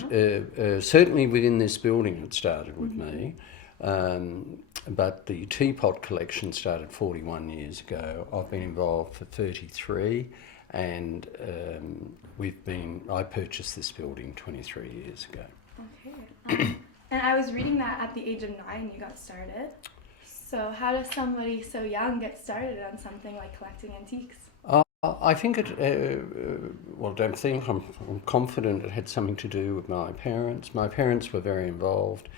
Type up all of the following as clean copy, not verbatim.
Certainly within this building it started with me, but the teapot collection started 41 years ago. I've been involved for 33, and I purchased this building 23 years ago. Okay. And I was reading that at the age of 9 you got started. So how does somebody so young get started on something like collecting antiques? I think I'm confident it had something to do with my parents. My parents were very involved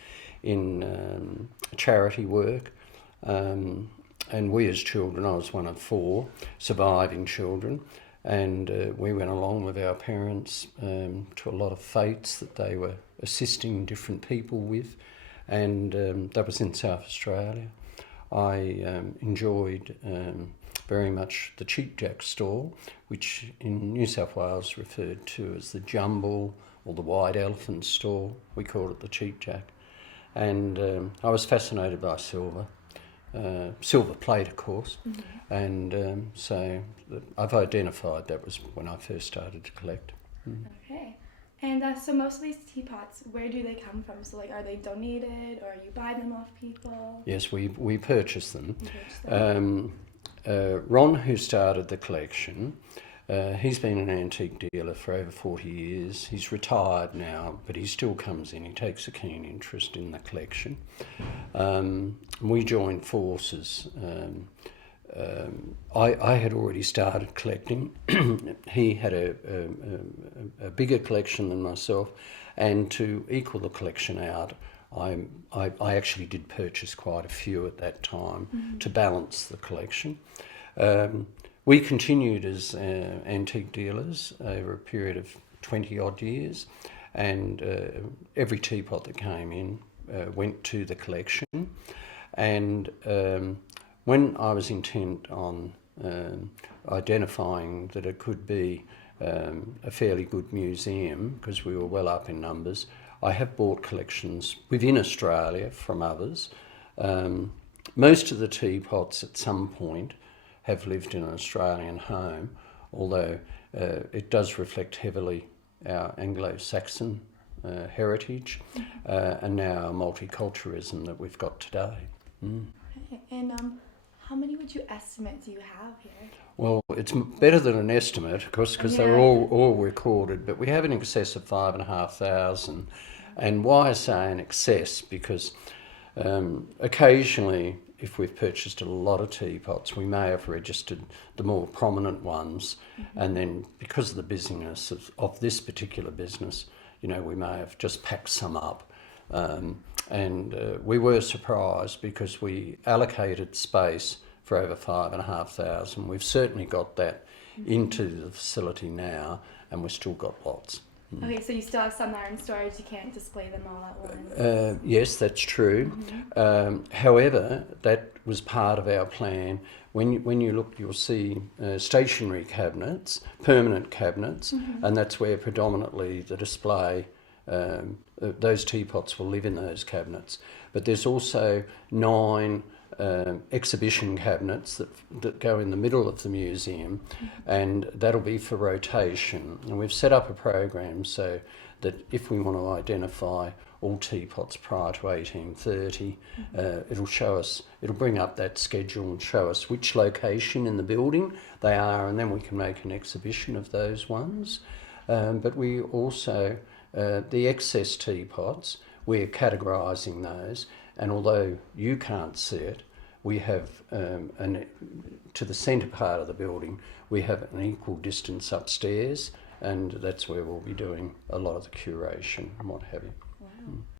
in charity work, and we as children, I was one of 4 surviving children, and we went along with our parents to a lot of fetes that they were assisting different people with, and that was in South Australia. I enjoyed very much the Cheap Jack stall, which in New South Wales referred to as the Jumble or the White Elephant stall. We called it the Cheap Jack. And I was fascinated by silver plate, of course. And so I've identified that was when I first started to collect. Okay. And so most of these teapots, where do they come from? So are they donated, or you buy them off people? Yes, we purchase them. You purchase them. Ron, who started the collection, he's been an antique dealer for over 40 years. He's retired now, but he still comes in. He takes a keen interest in the collection. We joined forces. I had already started collecting. He had a bigger collection than myself, and to equal the collection out, I actually did purchase quite a few at that time to balance the collection. We continued as antique dealers over a period of 20 odd years, and every teapot that came in went to the collection. And when I was intent on identifying that it could be a fairly good museum, because we were well up in numbers, I have bought collections within Australia from others. Most of the teapots at some point have lived in an Australian home, although it does reflect heavily our Anglo-Saxon heritage and now our multiculturalism that we've got today. Okay. And how many would you estimate do you have here? Well, it's better than an estimate, of course, because they're all recorded, but we have in excess of 5,500. And why I say in excess? Because occasionally, if we've purchased a lot of teapots, we may have registered the more prominent ones, and then because of the busyness of this particular business, we may have just packed some up. And we were surprised because we allocated space for over 5,500. We've certainly got that into the facility now, and we've still got lots. Okay, so you still have some that are in storage, you can't display them all at once? Yes, that's true. However, that was part of our plan. When you look, you'll see stationary cabinets, permanent cabinets, and that's where predominantly the display, those teapots will live in those cabinets. But there's also 9 exhibition cabinets that go in the middle of the museum, and that'll be for rotation. And we've set up a program so that if we want to identify all teapots prior to 1830, it'll bring up that schedule and show us which location in the building they are, and then we can make an exhibition of those ones. But we also, the excess teapots, we're categorising those, and although you can't see it, we have, to the centre part of the building, we have an equal distance upstairs, and that's where we'll be doing a lot of the curation and what have you. Wow.